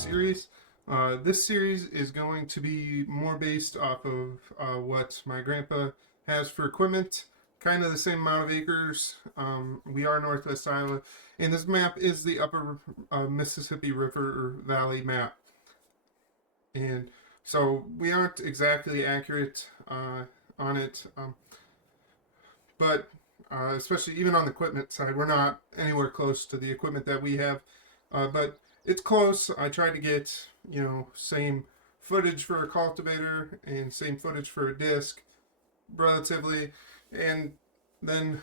series. This series is going to be more based off of what my grandpa has for equipment, kind of the same amount of acres. We are Northwest Iowa, and this map is the upper Mississippi River Valley map. And so we aren't exactly accurate on it, but especially even on the equipment side, we're not anywhere close to the equipment that we have. But it's close. I tried to get, same footage for a cultivator and same footage for a disc, relatively. And then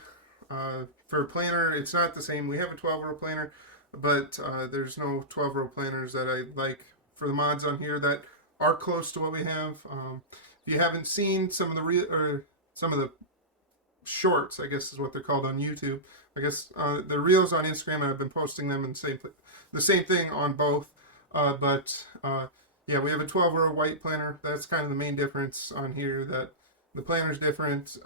for a planter, it's not the same. We have a 12-row planter, but there's no 12-row planters that I like for the mods on here that are close to what we have. If you haven't seen some of the shorts, I guess is what they're called on YouTube. I guess the reels on Instagram, I've been posting them in the same thing on both. Yeah, we have a 12-row white planter. That's kind of the main difference on here, that the planter's different.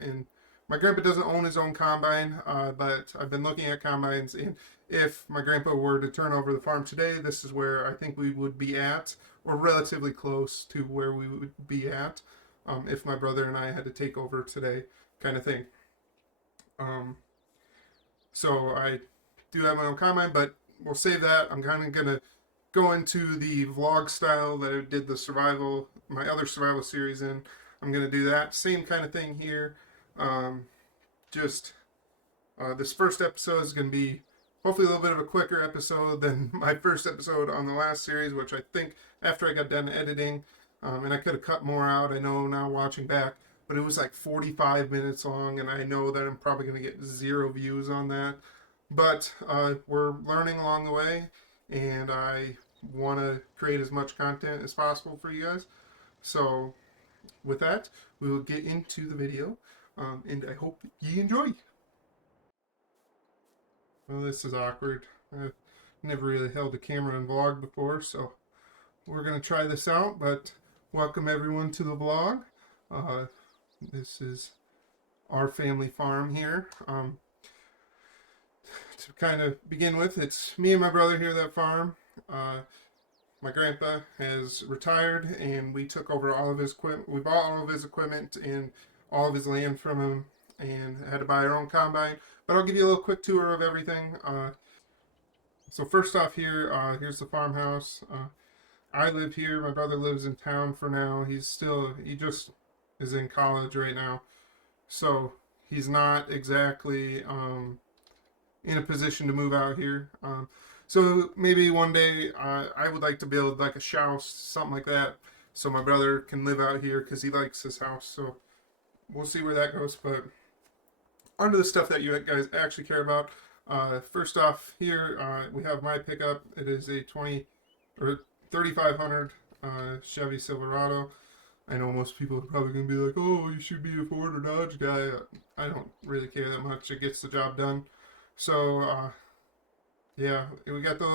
And my grandpa doesn't own his own combine, but I've been looking at combines, and if my grandpa were to turn over the farm today, this is where I think we would be at, or relatively close to where we would be at if my brother and I had to take over today, kind of thing. So I do have my own combine, but we'll save that. I'm kind of going to go into the vlog style that I did my other survival series in. I'm going to do that same kind of thing here. This first episode is going to be hopefully a little bit of a quicker episode than my first episode on the last series, which I think after I got done editing, and I could have cut more out, I know now watching back, but it was like 45 minutes long, and I know that I'm probably going to get 0 views on that. But we're learning along the way, and I want to create as much content as possible for you guys. So with that, we will get into the video, and I hope you enjoy. Well, this is awkward. I've never really held a camera and vlog before, so we're going to try this out, but welcome everyone to the vlog. This is our family farm here. To kind of begin with, it's me and my brother here at that farm. My grandpa has retired, and we took over all of his equipment. We bought all of his equipment and all of his land from him, and had to buy our own combine. But I'll give you a little quick tour of everything. So first off here, here's the farmhouse. I live here. My brother lives in town for now. He just is in college right now. So he's not exactly in a position to move out here. So maybe one day I would like to build like a house, something like that, so my brother can live out here because he likes his house. So we'll see where that goes. But onto the stuff that you guys actually care about. First off here, we have my pickup. It is a 3500 Chevy Silverado. I know most people are probably going to be like, oh, you should be a Ford or Dodge guy. I don't really care that much. It gets the job done. So, yeah, we got the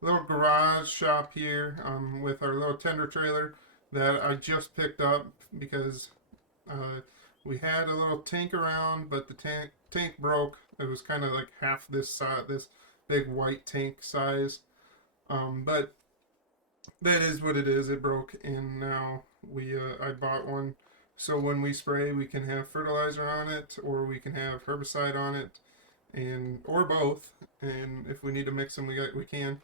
little garage shop here with our little tender trailer that I just picked up because we had a little tank around, but the tank broke. It was kind of like half this size, this big white tank size. But that is what it is. It broke, and now I bought one. So when we spray, we can have fertilizer on it, or we can have herbicide on it, or both. And if we need to mix them, we can.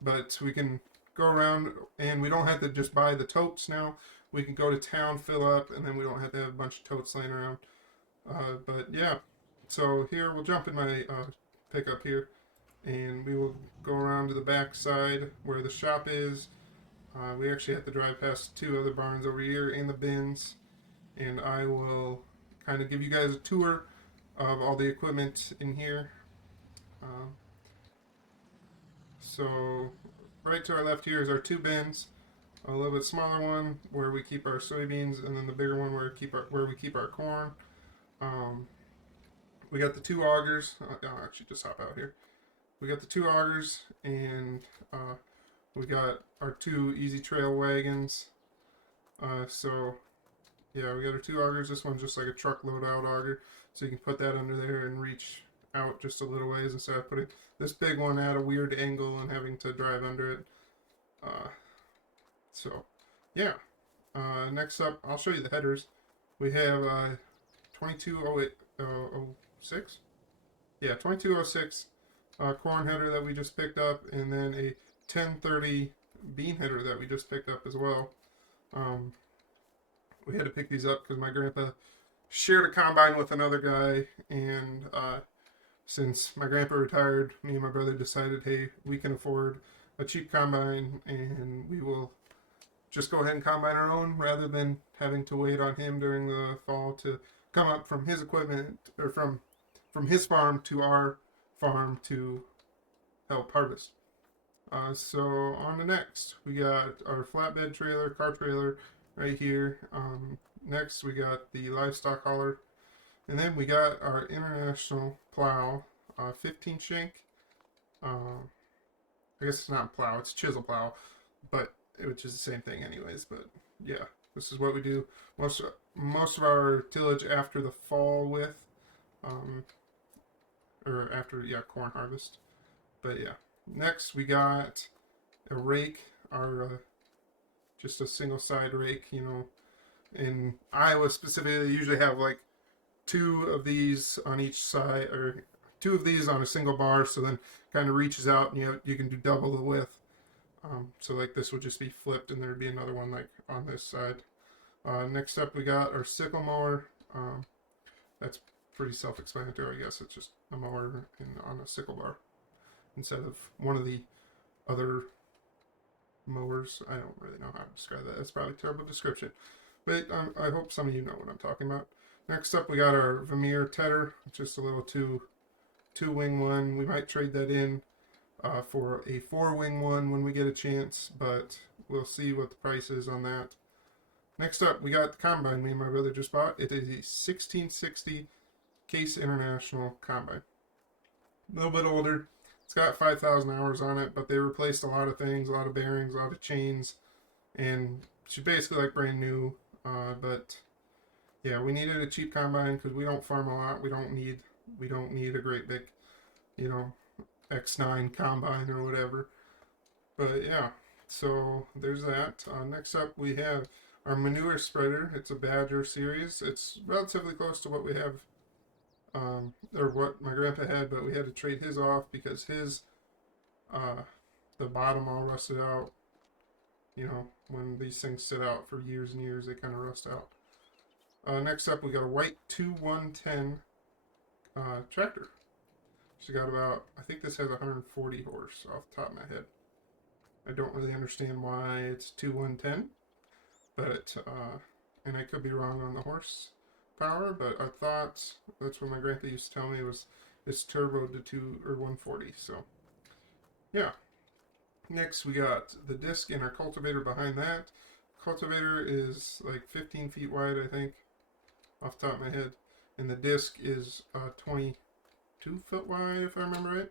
But we can go around, and we don't have to just buy the totes now. We can go to town, fill up, and then we don't have to have a bunch of totes laying around. But yeah, so here we'll jump in my pickup here, and we will go around to the back side where the shop is. We actually have to drive past 2 other barns over here and the bins, and I will kind of give you guys a tour of all the equipment in here. So right to our left here is our 2 bins. A little bit smaller one where we keep our soybeans, and then the bigger one where we keep our corn. We got the 2 augers. I'll actually just hop out here. We got the 2 augers, and we got our 2 Easy Trail wagons. So yeah, we got our 2 augers. This one's just like a truckload out auger, so you can put that under there and reach out just a little ways instead of putting this big one at a weird angle and having to drive under it. Uh, so, yeah. Next up, I'll show you the headers. We have 2206. Yeah, 2206 corn header that we just picked up, and then a 1030 bean header that we just picked up as well. We had to pick these up because my grandpa shared a combine with another guy, and since my grandpa retired, me and my brother decided, hey, we can afford a cheap combine, and we will just go ahead and combine our own rather than having to wait on him during the fall to come up from his equipment or from his farm to our farm to help harvest. So on to next, we got our flatbed trailer, car trailer right here. Next, we got the livestock hauler, and then we got our international plow, 15 shank. I guess it's not plow; it's chisel plow, but which is the same thing, anyways. But yeah, this is what we do most of our tillage after the fall with, or after corn harvest. But yeah, next we got a rake, our just a single side rake. You know, in Iowa specifically, they usually have like two of these on each side, or two of these on a single bar, so then kind of reaches out and you can do double the width. So like this would just be flipped, and there'd be another one like on this side. Next up, we got our sickle mower. That's pretty self-explanatory, I guess. It's just a mower on a sickle bar instead of one of the other mowers. I don't really know how to describe that. That's probably a terrible description, but I hope some of you know what I'm talking about. Next up, we got our Vermeer Tedder, just a little two-wing one. We might trade that in for a four-wing one when we get a chance, but we'll see what the price is on that. Next up, we got the combine me and my brother just bought. It is a 1660 Case International combine. A little bit older. It's got 5,000 hours on it, but they replaced a lot of things, a lot of bearings, a lot of chains, and she's basically like brand new. But yeah, we needed a cheap combine because we don't farm a lot. We don't need a great big, X9 combine or whatever. But yeah, so there's that. Next up, we have our manure spreader. It's a Badger series. It's relatively close to what we have, or what my grandpa had, but we had to trade his off because his, the bottom all rusted out. You know, when these things sit out for years and years, they kind of rust out. Next up, we got a white 2110 tractor. She's got about, I think this has 140 horse off the top of my head. I don't really understand why it's 2110, but and I could be wrong on the horse power, but I thought that's what my grandpa used to tell me was it's turboed to 140. So yeah. Next, we got the disc in our cultivator behind that. Cultivator is like 15 feet wide, I think, off the top of my head, and the disc is 22 foot wide, if I remember right.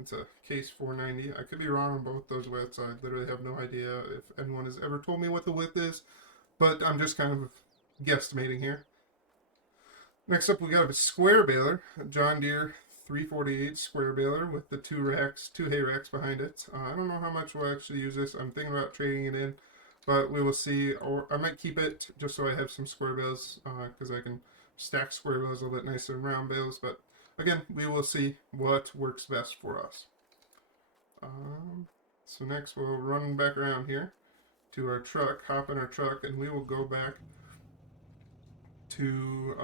It's a Case 490. I could be wrong on both those widths. I literally have no idea if anyone has ever told me what the width is, but I'm just kind of guesstimating here. Next up, we got a square baler, a John Deere 348 square baler with the two hay racks behind it. I don't know how much we'll actually use this. I'm thinking about trading it in, but we will see. Or I might keep it just so I have some square bales, because I can stack square bales a little bit nicer than round bales. But again, we will see what works best for us. So next, we'll run back around here to our truck, hop in our truck, and we will go back to,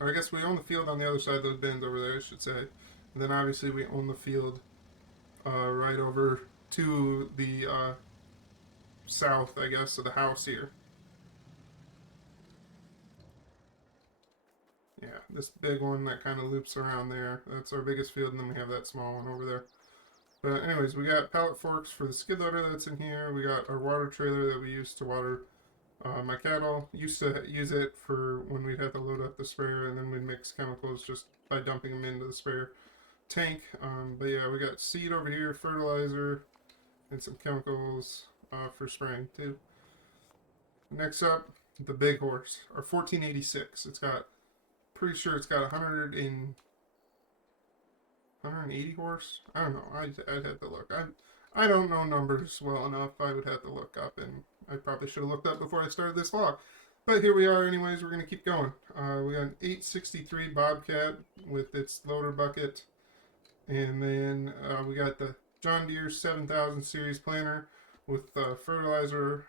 or I guess we own the field on the other side of those bins over there, I should say. And then obviously we own the field right over to the south, I guess, of the house here. Yeah, this big one that kind of loops around there. That's our biggest field, and then we have that small one over there. But anyways, we got pallet forks for the skid loader that's in here. We got our water trailer that we use to water my cattle. Used to use it for when we'd have to load up the sprayer, and then we'd mix chemicals just by dumping them into the sprayer tank. But yeah, we got seed over here, fertilizer, and some chemicals for spraying too. Next up, the big horse, our 1486. It's got, pretty sure it's got 180 horse. I don't know. I'd have to look. I don't know numbers well enough. I would have to look up, and I probably should have looked up before I started this vlog. But here we are anyways, we're going to keep going. We got an 863 Bobcat with its loader bucket. And then we got the John Deere 7000 series planter with fertilizer,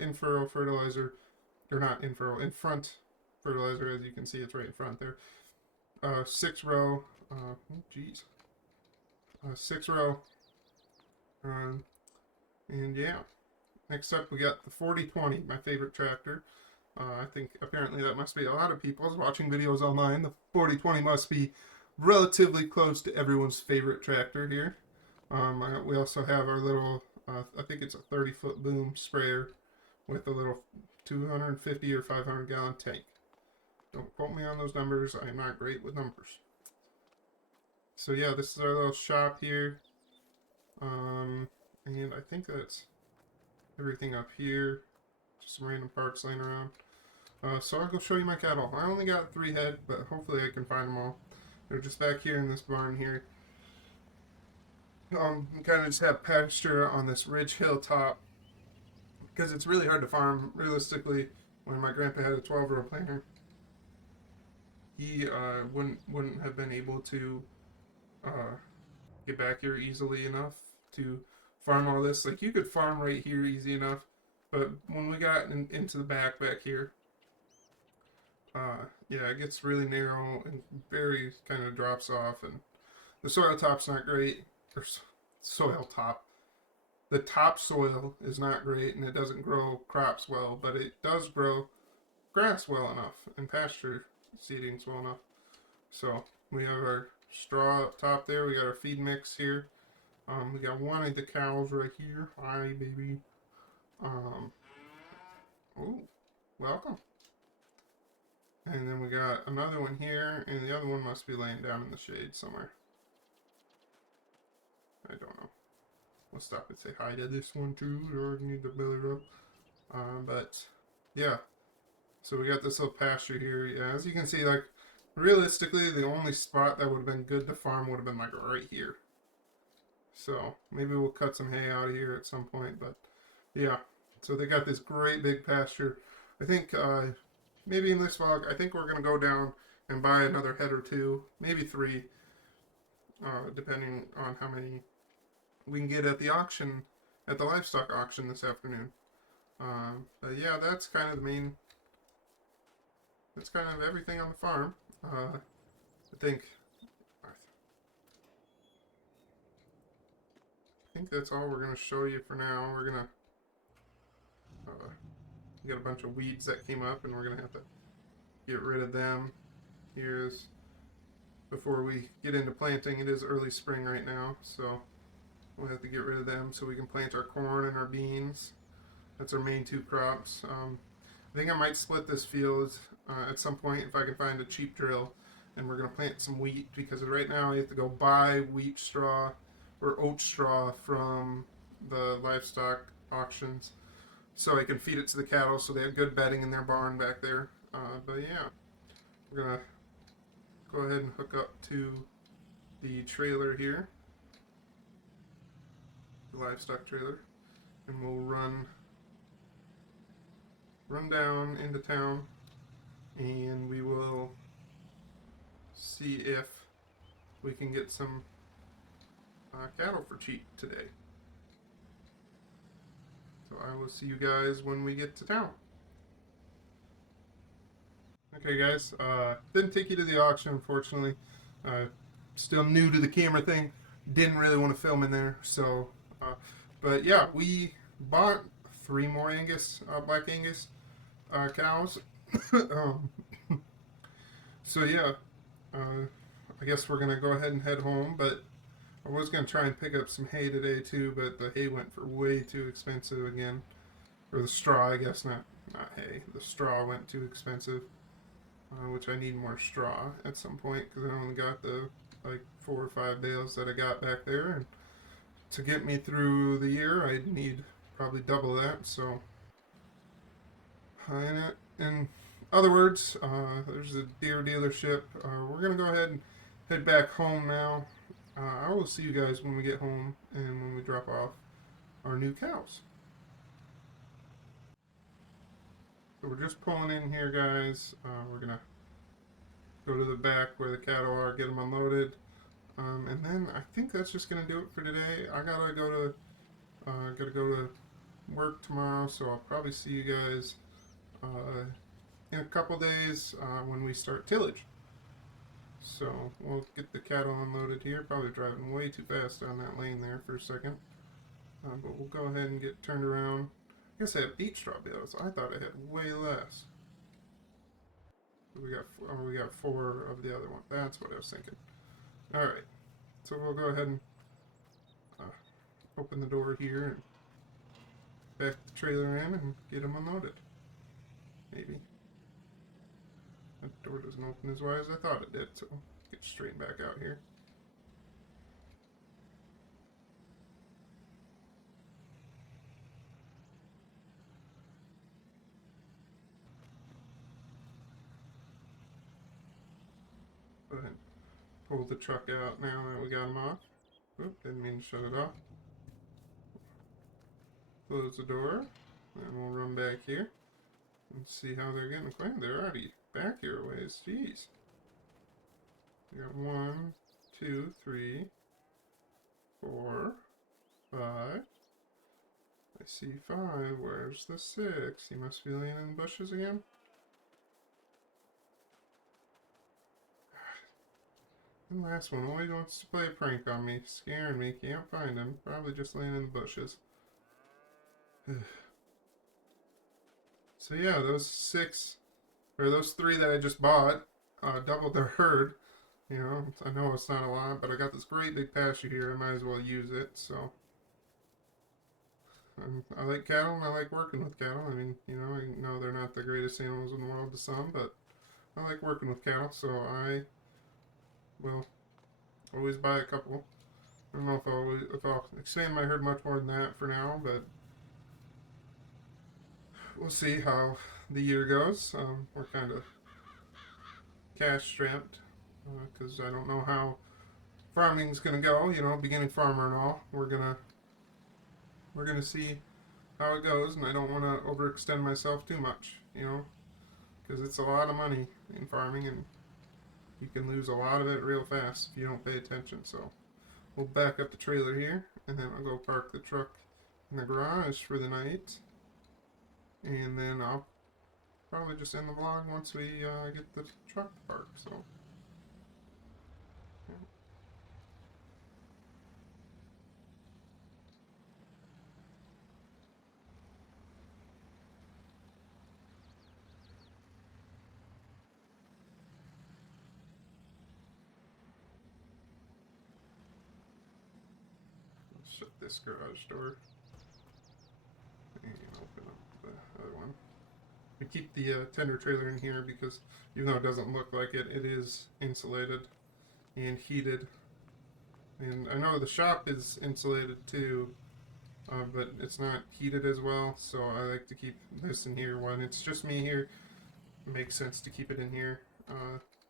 in-furrow fertilizer, or not in-furrow, in-front fertilizer, as you can see, it's right in front there. 6-row, geez, 6-row, and yeah. Next up, we got the 4020, my favorite tractor. I think apparently that must be a lot of people's watching videos online. The 4020 must be relatively close to everyone's favorite tractor here. We also have our little, I think it's a 30-foot boom sprayer with a little 250 or 500 gallon tank. Don't quote me on those numbers. I'm not great with numbers. So yeah, this is our little shop here. And I think that's everything up here. Just some random parts laying around. So I'll go show you my cattle. I only got 3 head, but hopefully I can find them all. They're just back here in this barn here. We kind of just have pasture on this ridge hill top because it's really hard to farm. Realistically, when my grandpa had a 12-row planter, he wouldn't have been able to get back here easily enough to farm all this. Like, you could farm right here easy enough, but when we got into the back here, yeah, it gets really narrow and very kind of drops off, and the soil top's not great. Or soil top. The topsoil is not great, and it doesn't grow crops well, but it does grow grass well enough and pasture seedings well enough. So we have our straw up top there. We got our feed mix here. We got one of the cows right here. Hi, baby. Oh, welcome. And then we got another one here, and the other one must be laying down in the shade somewhere. I don't know. We'll stop and say hi to this one too, or need the belly rub. But yeah, so we got this little pasture here. Yeah, as you can see, like, realistically, the only spot that would have been good to farm would have been like right here. So maybe we'll cut some hay out of here at some point. But yeah, so they got this great big pasture. I think maybe in this vlog, I think we're gonna go down and buy another head or 2, maybe 3, depending on how many we can get at the auction, at the livestock auction this afternoon. But yeah, that's kind of the main, that's kind of everything on the farm. I think that's all we're going to show you for now. We're going to get a bunch of weeds that came up, and we're going to have to get rid of them. Here's, before we get into planting, it is early spring right now, so we'll have to get rid of them so we can plant our corn and our beans. That's our main 2 crops. I think I might split this field at some point if I can find a cheap drill, and we're going to plant some wheat, because right now I have to go buy wheat straw or oat straw from the livestock auctions so I can feed it to the cattle so they have good bedding in their barn back there. But yeah, we're going to go ahead and hook up to the trailer here, the livestock trailer, and we'll run down into town, and we will see if we can get some cattle for cheap today. So I will see you guys when we get to town. Okay guys, didn't take you to the auction, unfortunately. Still new to the camera thing, didn't really want to film in there, so but yeah, we bought 3 more Angus, Black Angus cows. So yeah, I guess we're gonna go ahead and head home, but I was gonna try and pick up some hay today too, but the hay went for way too expensive again. Or the straw, I guess, not hay. The straw went too expensive, which I need more straw at some point, because I only got the like 4 or 5 bales that I got back there, and to get me through the year I'd need probably double that. So in other words, there's a Deere dealership. We're gonna go ahead and head back home now. I will see you guys when we get home and when we drop off our new cows. So we're just pulling in here, guys. We're gonna go to the back where the cattle are, get them unloaded, and then I think that's just gonna do it for today. I gotta go to work tomorrow, so I'll probably see you guys in a couple days when we start tillage. So we'll get the cattle unloaded here. Probably driving way too fast down that lane there for a second, but we'll go ahead and get turned around. I guess I have 8 straw bales. I thought I had way less. We got 4 of the other one. That's what I was thinking. All right, so we'll go ahead and open the door here and back the trailer in and get them unloaded. Maybe. That door doesn't open as wide as I thought it did, so get straight back out here. Go ahead and pull the truck out now that we got them off. Oop, didn't mean to shut it off. Close the door, and we'll run back here and see how they're getting acquainted. They're already back here a ways. Jeez. We got 1, 2, 3, 4, 5. I see 5. Where's the 6? He must be laying in the bushes again. The last one always wants to play a prank on me, scaring me. Can't find him. Probably just laying in the bushes. So yeah, those 3 that I just bought doubled their herd. You know, I know it's not a lot, but I got this great big pasture here. I might as well use it. So I like cattle and I like working with cattle. I mean, you know, I know they're not the greatest animals in the world to some, but I like working with cattle, so I will always buy a couple. I don't know if I'll expand my herd much more than that for now, but we'll see how the year goes. We're kind of cash strapped because I don't know how farming's gonna go. You know, beginning farmer and all. We're gonna see how it goes, and I don't want to overextend myself too much. You know, because it's a lot of money in farming, and you can lose a lot of it real fast if you don't pay attention. So we'll back up the trailer here, and then I'll go park the truck in the garage for the night. And then I'll probably just end the vlog once we get the truck parked. So, yeah. Let's shut this garage door and open up the other one. We keep the tender trailer in here because even though it doesn't look like it, it is insulated and heated. And I know the shop is insulated too, but it's not heated as well, so I like to keep this in here. When it's just me here, it makes sense to keep it in here.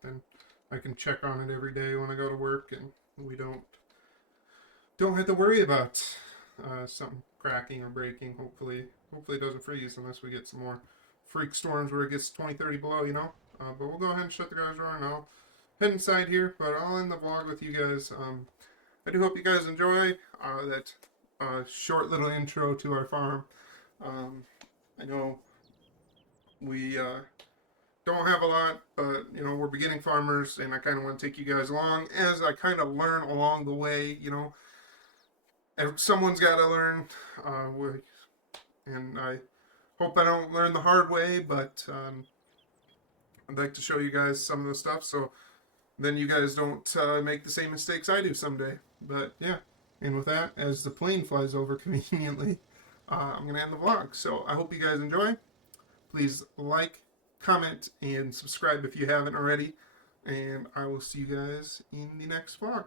Then I can check on it every day when I go to work, and we don't have to worry about something cracking or breaking. Hopefully it doesn't freeze unless we get some more freak storms where it gets 20, 30 below, you know. But we'll go ahead and shut the garage door, and I'll head inside here. But I'll end the vlog with you guys. I do hope you guys enjoy that short little intro to our farm. I know we don't have a lot, but you know, we're beginning farmers, and I kind of want to take you guys along as I kind of learn along the way. You know, someone's got to learn, and I hope I don't learn the hard way, but I'd like to show you guys some of the stuff so then you guys don't make the same mistakes I do someday. But yeah, and with that, as the plane flies over conveniently, I'm going to end the vlog. So I hope you guys enjoy. Please like, comment, and subscribe if you haven't already. And I will see you guys in the next vlog.